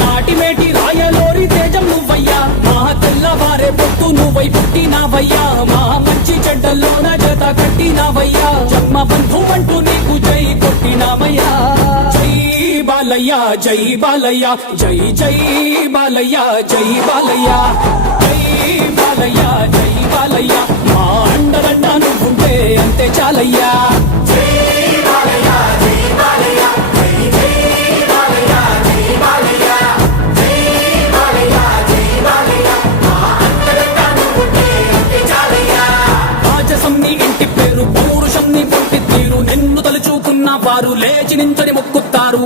నాటిమేటి రాయలోరి తేజం నువ్వయ్యా మా తెల్లవారే పొత్తు నువ్వై పుట్టినావయ్యా మా మంచి చెడ్డల్లోన జత కట్టినావయ్యా జన్మ బంధువంటూ నీకు జై కొట్టినామయ్యా జై బాలయ్య జై బాలయ్య జై జై బాలయ్య జై బాలయ్య జై బాలయ్య జై బాలయ్య మా అండదండ నువ్వుంటే అంతే చాలయ్యా నిన్ను తలుచుకున్న వారు లేచి నించని మొక్కుతారు.